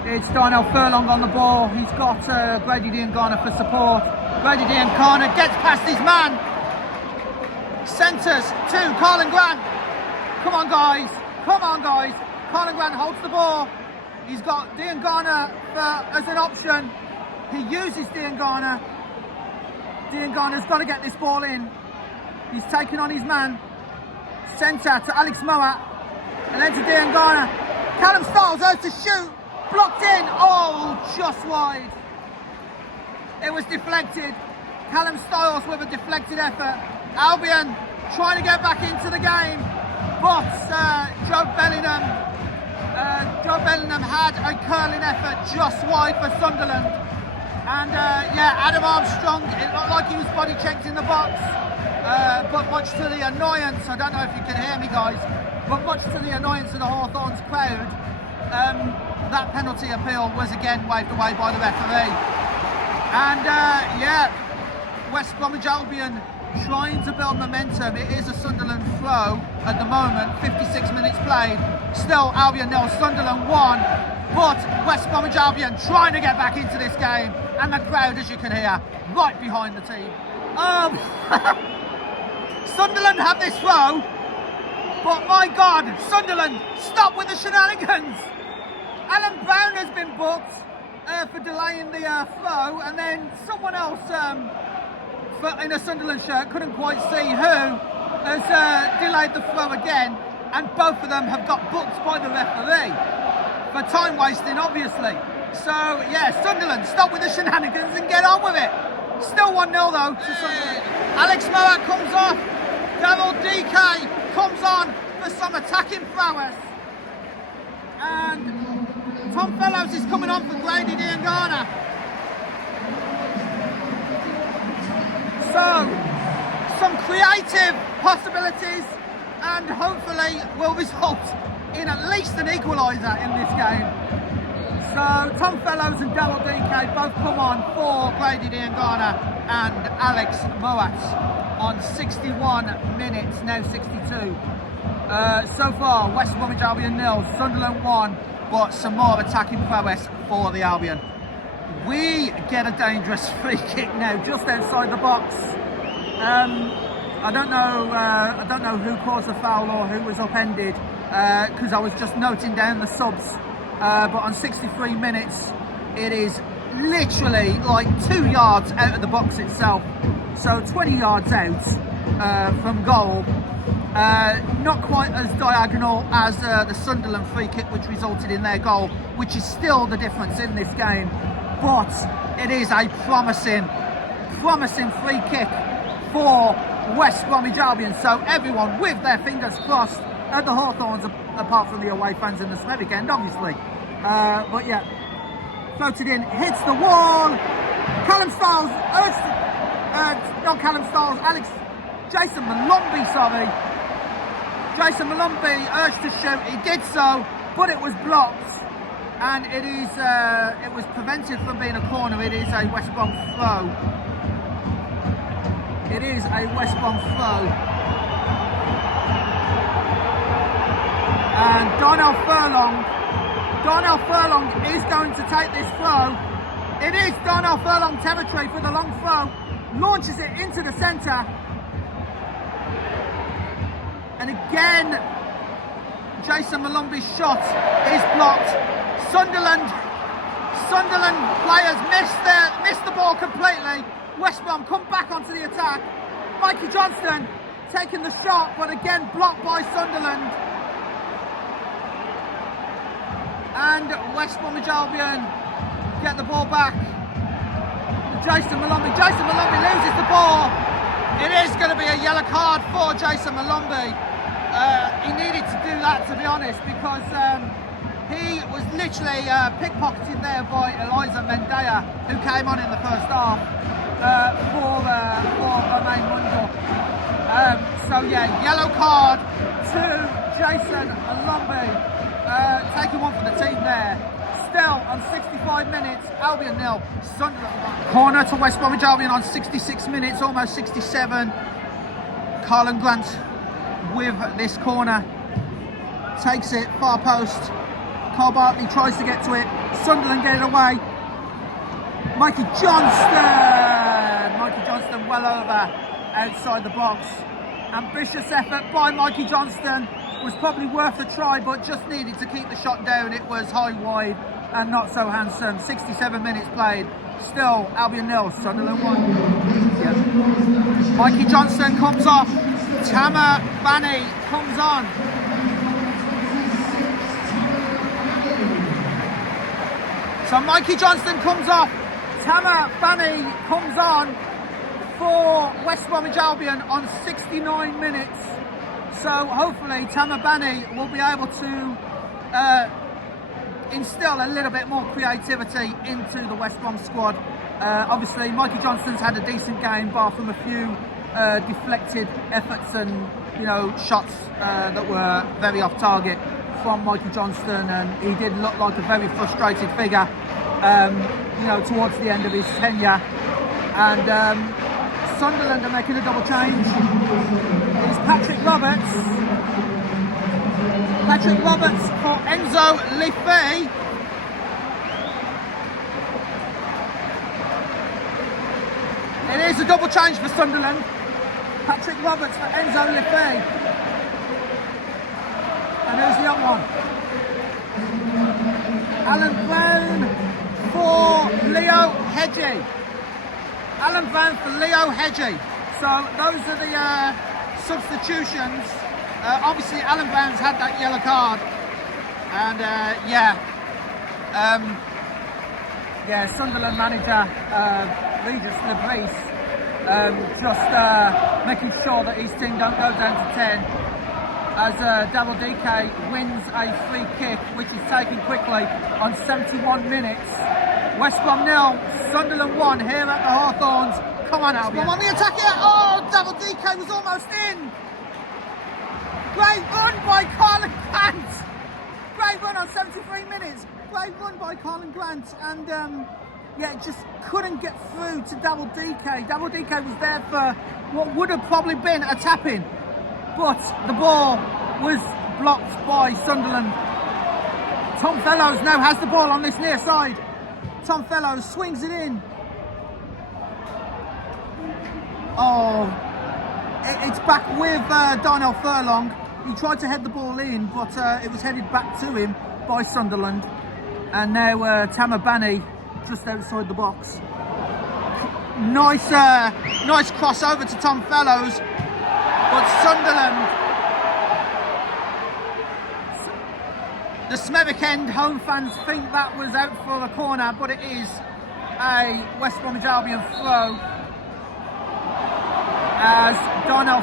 It's Darnell Furlong on the ball. He's got Grady Diangana for support. Grady Diangana gets past his man. Centres to Carlin Grant. Come on, guys. Come on, guys. Carlin Grant holds the ball. He's got Diangana as an option. He uses Diangana. Diangana's got to get this ball in. He's taking on his man. Centre to Alex Moat. And then to Dean Garner. Callum Styles out to shoot. Blocked in. Oh, just wide. It was deflected. Callum Styles with a deflected effort. Albion trying to get back into the game. But Joe Bellingham had a curling effort just wide for Sunderland. And yeah, Adam Armstrong, it looked like he was body checked in the box. But much to the annoyance, I don't know if you can hear me guys, but much to the annoyance of the Hawthorns crowd, that penalty appeal was again waved away by the referee. And yeah, West Bromwich Albion trying to build momentum. It is a Sunderland throw at the moment, 56 minutes played. Still Albion 0, Sunderland 1. But West Bromwich Albion trying to get back into this game. And the crowd, as you can hear, right behind the team. Sunderland have this throw. But my God, Sunderland, stop with the shenanigans. Alan Brown has been booked for delaying the throw. And then someone else in a Sunderland shirt, couldn't quite see who, has delayed the throw again. And both of them have got booked by the referee for time wasting, obviously. So yeah, Sunderland, stop with the shenanigans and get on with it. Still 1-0 though to Sunderland. Alex Moat comes off. Daryl DK comes on for some attacking prowess. And Tom Fellows is coming on for Grady Diangana. So some creative possibilities and hopefully will result in at least an equaliser in this game. So Tom Fellows and Daryl DK both come on for Grady Diangana and Alex Moat on 61 minutes, now 62. So far, West Bromwich Albion 0, Sunderland 1, but some more attacking prowess for the Albion. We get a dangerous free kick now, just outside the box. I don't know who caused the foul or who was upended, because I was just noting down the subs. But on 63 minutes, it is literally like 2 yards out of the box itself. So 20 yards out from goal. Not quite as diagonal as the Sunderland free kick, which resulted in their goal, which is still the difference in this game. But it is a promising free kick for West Bromwich Albion. So everyone with their fingers crossed at the Hawthorns, apart from the away fans in the Slavic end, obviously. But yeah, floated in, hits the wall. Callum Styles, Jason Malumbi, sorry. Jason Malumbi urged to shoot, he did so, but it was blocked. And it was prevented from being a corner. It is a West Brom throw. It is a West Brom throw. And Darnell Furlong is going to take this throw. It is Darnell Furlong territory for the long throw. Launches it into the centre. And again, Jason Malumbi's shot is blocked. Sunderland players missed the ball completely. West Brom come back onto the attack. Mikey Johnston taking the shot, but again blocked by Sunderland. And West Bromwich Albion get the ball back. Jason Malumbi loses the ball. It is going to be a yellow card for Jason Malumbi. He needed to do that, to be honest, because he was literally pickpocketed there by Eliza Mendea, who came on in the first half for Romain Mundo. So yeah, yellow card to Jason Malumbi, taking one for the team there. Still on 65 minutes, Albion 0, Sunderland 1. Corner to West Bromwich Albion on 66 minutes, almost 67. Carlin Grant with this corner, takes it, far post. Carl Bartley tries to get to it, Sunderland get it away. Mikey Johnston well over outside the box. Ambitious effort by Mikey Johnston, was probably worth a try, but just needed to keep the shot down. It was high wide and not so handsome. 67 minutes played, still Albion 0, Sunderland 1. Mikey Johnston comes off Tama Bani comes on. So Mikey Johnston comes off. Tama Bani comes on for West Bromwich Albion on 69 minutes. So hopefully Tama Bani will be able to instill a little bit more creativity into the West Brom squad. Obviously Mikey Johnston's had a decent game, bar from a few deflected efforts and shots that were very off target from Mikey Johnston, and he did look like a very frustrated figure towards the end of his tenure. And Sunderland are making a double change. It's Patrick Roberts for Enzo Lefebvre. It is a double change for Sunderland. Patrick Roberts for Enzo Lefebvre. And who's the other one? Alan Brown for Leo Hedgie. Alan Brown for Leo Hedgie. So those are the substitutions. Obviously Alan Brown's had that yellow card. And Sunderland manager Regis Lebris just making sure that his team don't go down to 10 as Double DK wins a free kick, which is taken quickly on 71 minutes. West Brom 0, Sunderland 1 here at the Hawthorns. Come on, Albion. On the attack here. Oh, Double DK was almost in. Great run by Carlin Grant. Great run on 73 minutes. Great run by Carlin Grant. And just couldn't get through to Double DK. Double DK was there for what would have probably been a tap-in, but the ball was blocked by Sunderland. Tom Fellows now has the ball on this near side. Tom Fellows swings it in. Oh, it's back with Darnell Furlong. He tried to head the ball in, but it was headed back to him by Sunderland. And now Tama Bani just outside the box. Nice crossover to Tom Fellows, but Sunderland, the Smethwick End home fans think that was out for a corner, but it is a West Bromwich Albion throw as Darnell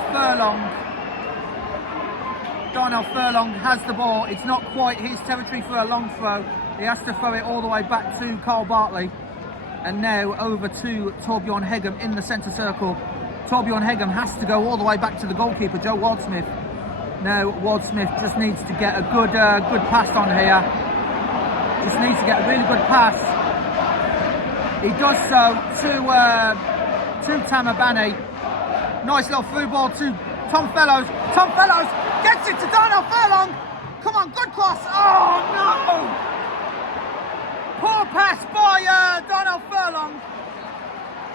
Furlong has the ball. It's not quite his territory for a long throw. He has to throw it all the way back to Carl Bartley. And now over to Torbjorn Heggem in the centre circle. Torbjorn Heggem has to go all the way back to the goalkeeper, Joe Waldsmith. Now Waldsmith just needs to get a good pass on here. Just needs to get a really good pass. He does so to Tama Bani. Nice little through ball to Tom Fellows. Tom Fellows gets it to Darnell Furlong. Come on, good cross. Oh no! Poor pass by Darnell Furlong.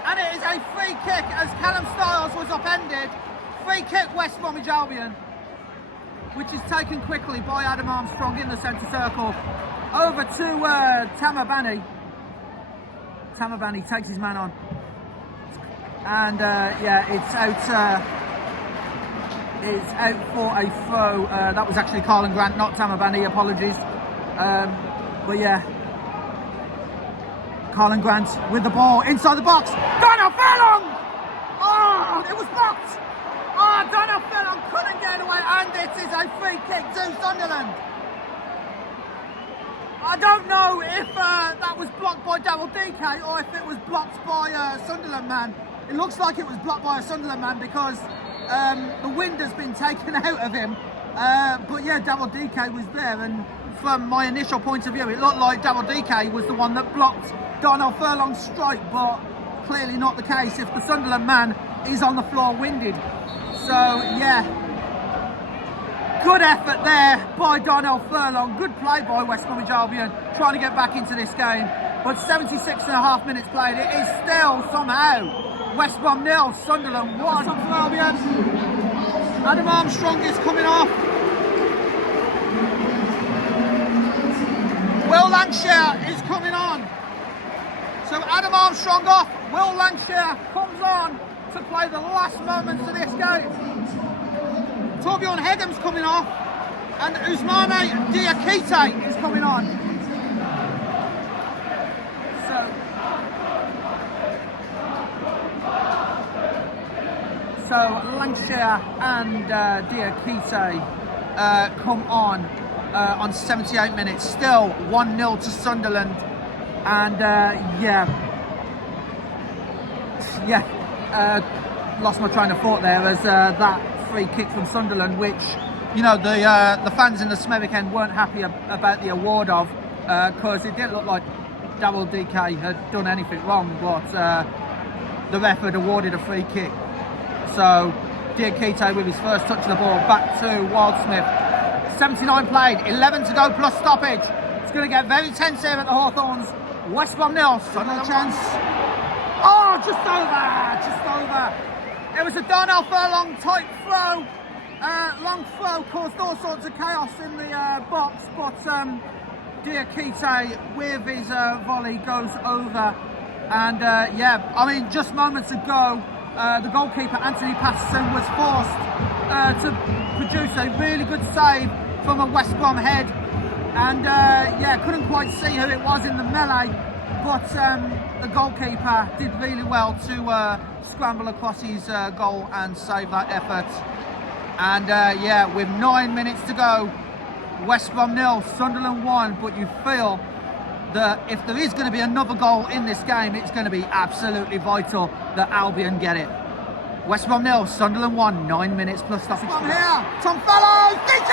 And it is a free kick as Callum Stiles was upended. Free kick West Bromwich Albion, which is taken quickly by Adam Armstrong in the centre circle. Over to Tama Bani. Tama Bani takes his man on. And it's out for a throw. That was actually Carlin Grant, not Tama Bani, apologies. But yeah, Carlin Grant with the ball inside the box. Darnell Furlong! Oh, it was blocked! Oh, Darnell Furlong couldn't get away, and it is a free kick to Sunderland. I don't know if that was blocked by Double DK or if it was blocked by a Sunderland man. It looks like it was blocked by a Sunderland man because the wind has been taken out of him. But yeah, Double DK was there, and from my initial point of view, it looked like Double DK was the one that blocked Darnell Furlong's strike, but clearly not the case if the Sunderland man is on the floor winded. So yeah, good effort there by Darnell Furlong. Good play by West Bromwich Albion, trying to get back into this game. But 76.5 minutes played, it is still somehow West Brom 0, Sunderland 1. For Albion. Adam Armstrong is coming off. Will Lancashire is coming on. So Adam Armstrong off, Will Lancashire comes on to play the last moments of this game. Torbjorn Hegum's coming off, and Ousmane Diakite is coming on. So Lancashire and Diakite come on 78 minutes. Still 1-0 to Sunderland, and lost my train of thought there as that free kick from Sunderland, which, you know, the fans in the Smethwick end weren't happy about the award of, because it didn't look like Double DK had done anything wrong, but the ref had awarded a free kick. So Diakite with his first touch of the ball back to Wildsmith. 79 played, 11 to go plus stoppage. It's going to get very tense here at the Hawthorns. West Brom 0, Sunderland chance. Oh, just over. It was a Darnell Furlong type throw. Long throw caused all sorts of chaos in the box, but Diakite with his volley goes over. And I mean, just moments ago, the goalkeeper Anthony Patterson was forced to produce a really good save from a West Brom head, and couldn't quite see who it was in the melee, but the goalkeeper did really well to scramble across his goal and save that effort. And with 9 minutes to go, West Brom 0, Sunderland 1, but you feel that if there is going to be another goal in this game, it's going to be absolutely vital that Albion get it. West Brom 0, Sunderland 1, 9 minutes plus stoppage. From here, Tom Fellows, DK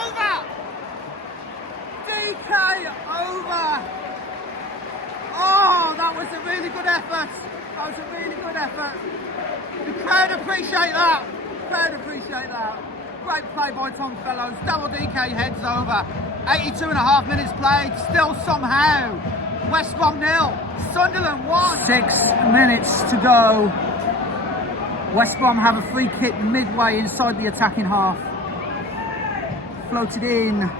over! DK over! Oh, that was a really good effort. The crowd appreciate that. Great play by Tom Fellows. Double DK heads over. 82.5 minutes played. Still somehow West Brom 0, Sunderland 1. 6 minutes to go. West Brom have a free kick midway inside the attacking half. Floated in.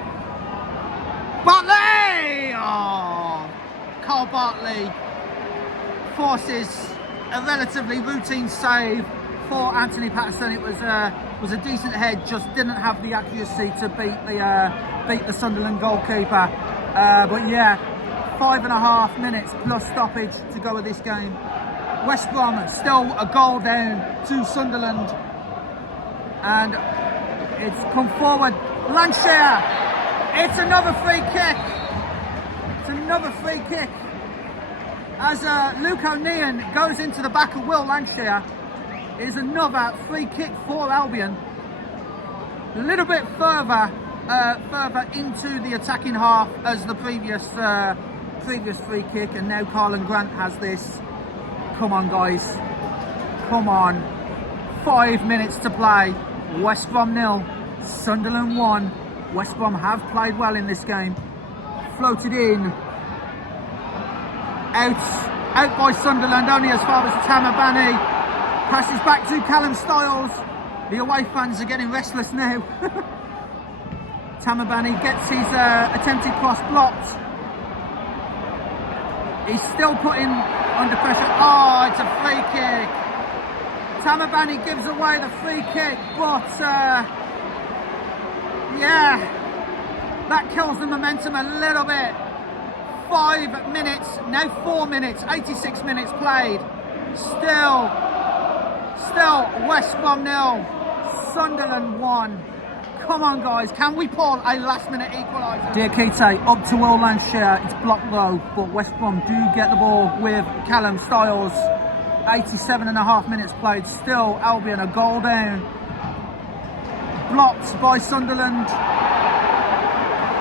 Bartley! Oh, Carl Bartley forces a relatively routine save for Anthony Patterson. It was a decent head, just didn't have the accuracy to beat the Sunderland goalkeeper. But 5.5 minutes plus stoppage to go with this game. West Brom still a goal down to Sunderland, and it's come forward. Lancashire, it's another free kick. As Luke O'Neill goes into the back of Will Lancashire, is another free kick for Albion. A little bit further into the attacking half as the previous free kick, and now Carlin Grant has this. Come on, guys. Come on. 5 minutes to play. West Brom 0, Sunderland 1. West Brom have played well in this game. Floated in. Out by Sunderland, only as far as Tamabani. Passes back to Callum Styles. The away fans are getting restless now. Tamabani gets his attempted cross blocked. He's still putting under pressure. Oh, it's a free kick. Tamabani gives away the free kick, but that kills the momentum a little bit. 5 minutes, now 4 minutes, 86 minutes played. Still West Brom 0, Sunderland 1. Come on, guys, can we pull a last-minute equaliser? Diakite up to Will Lancashire. It's blocked though, but West Brom do get the ball with Callum Styles. 87.5 minutes played. Still Albion a goal down. Blocked by Sunderland.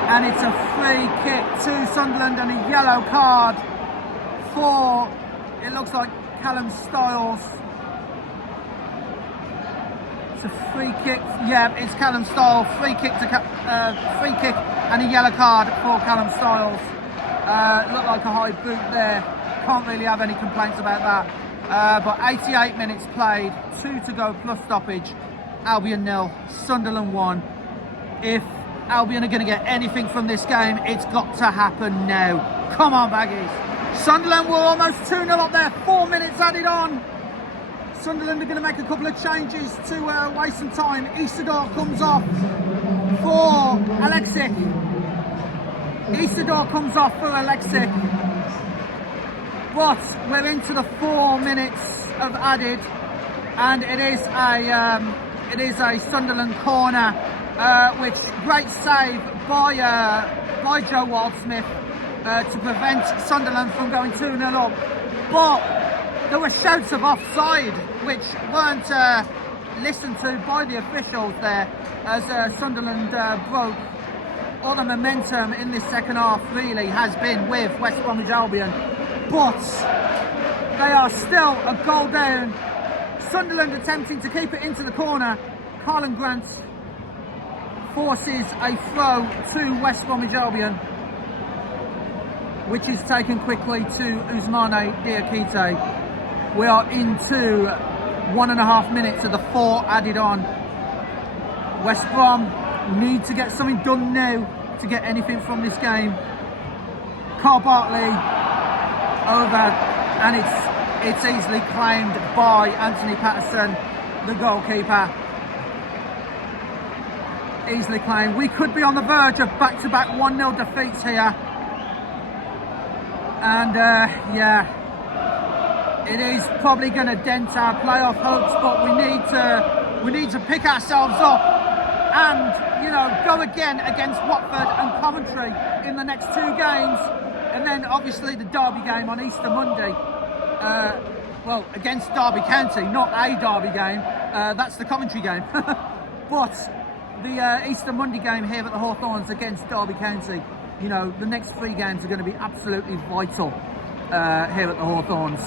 And it's a free kick to Sunderland and a yellow card for, it looks like, Callum Styles. It's a free kick. Yeah, it's Callum Styles. Free kick and a yellow card for Callum Styles. Looked like a high boot there. Can't really have any complaints about that. But 88 minutes played, 2 to go plus stoppage. Albion 0, Sunderland 1. If Albion are going to get anything from this game, it's got to happen now. Come on, Baggies. Sunderland were almost 2-0 up there. 4 minutes added on. Sunderland are going to make a couple of changes to waste some time. Isidore comes off for Alexic. Isidore comes off for Alexic. But we're into the 4 minutes of added, and it is a Sunderland corner, which great save by Joe Wildsmith to prevent Sunderland from going 2-0 up. But there were shouts of offside which weren't listened to by the officials there, as Sunderland broke. All the momentum in this second half really has been with West Bromwich Albion, but they are still a goal down. Sunderland attempting to keep it into the corner. Carlin Grant forces a throw to West Bromwich Albion, which is taken quickly to Ousmane Diakite. We are into 1.5 minutes of the 4 added on. West Brom need to get something done now to get anything from this game. Carl Bartley over, and it's easily claimed by Anthony Patterson, the goalkeeper. Easily claimed. We could be on the verge of back-to-back 1-0 defeats here. And yeah, it is probably going to dent our playoff hopes, but we need to pick ourselves up and, you know, go again against Watford and Coventry in the next 2 games, and then obviously the Derby game on Easter Monday. Well, against Derby County, not a Derby game. That's the Coventry game. But the Easter Monday game here at the Hawthorns against Derby County. You know, the next 3 games are going to be absolutely vital here at the Hawthorns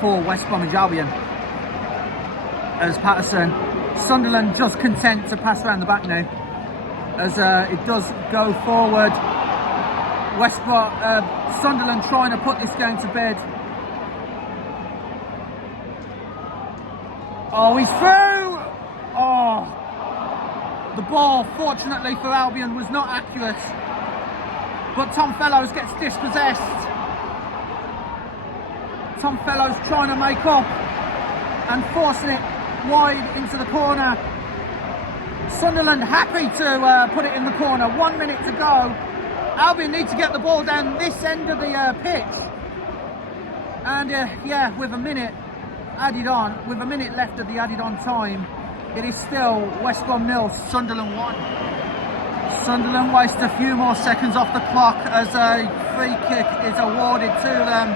for West Bromwich Albion. As Patterson, Sunderland just content to pass around the back now, as it does go forward. Sunderland trying to put this game to bed. Oh, he's through! Oh, the ball, fortunately for Albion, was not accurate. But Tom Fellows gets dispossessed. Tom Fellows trying to make up and forcing it wide into the corner. Sunderland happy to put it in the corner. 1 minute to go. Albion need to get the ball down this end of the pitch. And yeah, with a minute added on, with a minute left of the added on time, it is still West Brom 0, Sunderland 1. Sunderland waste a few more seconds off the clock as a free kick is awarded to them.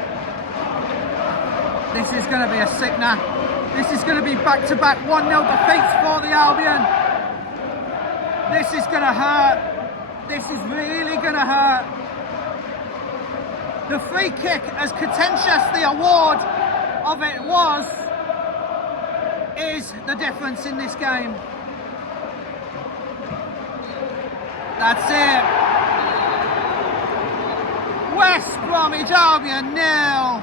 This is going to be a sickener. This is going to be back-to-back 1-0 defeats for the Albion. This is going to hurt. This is really going to hurt. The free kick, as contentious the award of it was, is the difference in this game. That's it. West Bromwich Albion 0,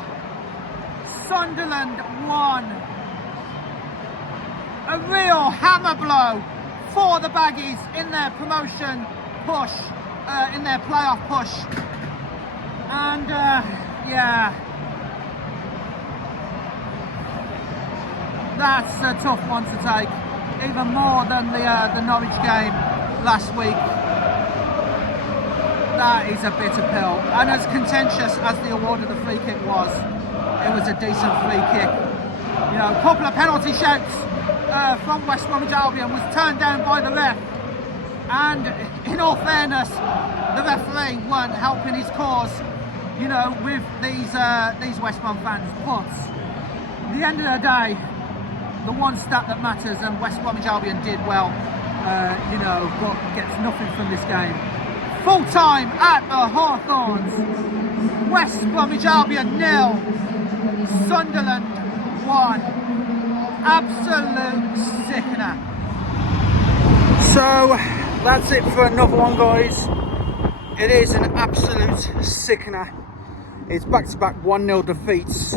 Sunderland 1. A real hammer blow for the Baggies in their promotion push, in their playoff push. And yeah, that's a tough one to take, even more than the Norwich game last week. That is a bitter pill, and as contentious as the award of the free kick was, it was a decent free kick. You know, a couple of penalty shouts from West Bromwich Albion was turned down by the ref, and in all fairness, the referee weren't helping his cause, you know, with these West Brom fans. But at the end of the day, the one stat that matters, and West Bromwich Albion did well, you know, but gets nothing from this game. Full time at the Hawthorns. West Bromwich Albion 0, Sunderland 1. Absolute sickener. So that's it for another one, guys. It is an absolute sickener. It's back-to-back 1-0 defeats.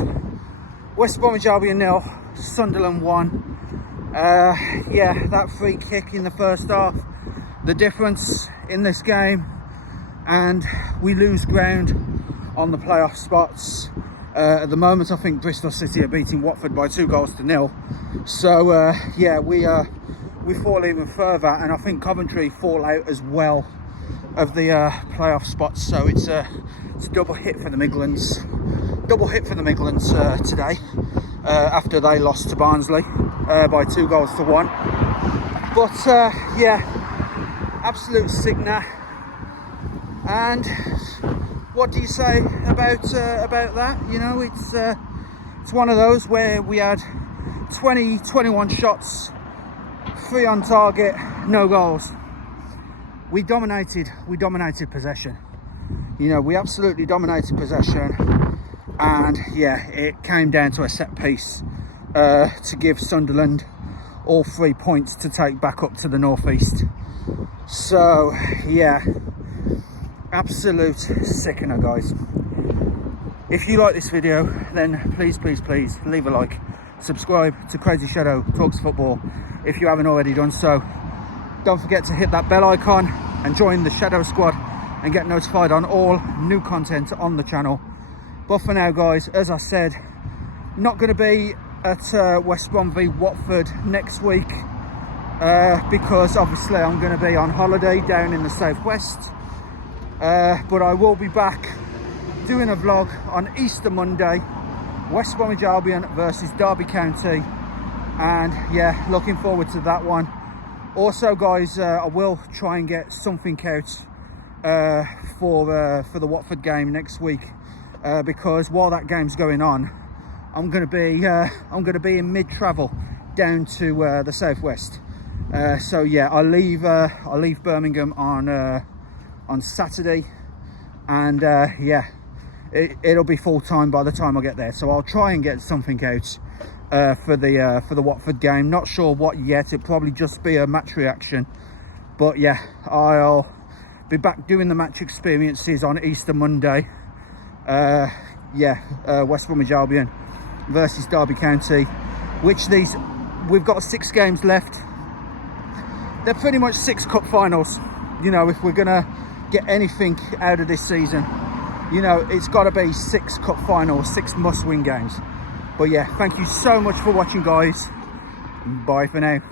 West Bromwich Albion 0, Sunderland 1. Yeah, that free kick in the first half, the difference in this game, and we lose ground on the playoff spots. At the moment, I think Bristol City are beating Watford by 2-0. So yeah, we fall even further, and I think Coventry fall out as well of the playoff spots. So it's a double hit for the Midlands. Today, after they lost to Barnsley by 2-1. But yeah, absolute sickener. And what do you say about that? You know, it's one of those where we had 21 shots, 3 on target, no goals. We dominated possession. You know, we absolutely dominated possession, and yeah, it came down to a set piece to give Sunderland all 3 points to take back up to the northeast. So yeah, absolute sickener, guys. If you like this video, then please leave a like, subscribe to CrazyShadow Talks Football if you haven't already done so. Don't forget to hit that bell icon and join the Shadow Squad and get notified on all new content on the channel. But for now, guys, as I said, not going to be at West Brom v Watford next week because obviously I'm going to be on holiday down in the southwest. But I will be back doing a vlog on Easter Monday, West Bromwich Albion versus Derby County, and yeah, looking forward to that one. Also, guys, I will try and get something out for the Watford game next week, because while that game's going on, I'm going to be in mid-travel down to the southwest. So yeah, I'll leave Birmingham on Saturday, and yeah, it'll be full time by the time I get there. So I'll try and get something out for the Watford game. Not sure what yet. It'll probably just be a match reaction. But yeah, I'll be back doing the match experiences on Easter Monday. Yeah, West Bromwich Albion versus Derby County, which we've got 6 games left. They're pretty much 6 cup finals. You know, if we're gonna get anything out of this season, you know, it's got to be 6 cup finals, 6 must-win games. But yeah, thank you so much for watching, guys. Bye for now.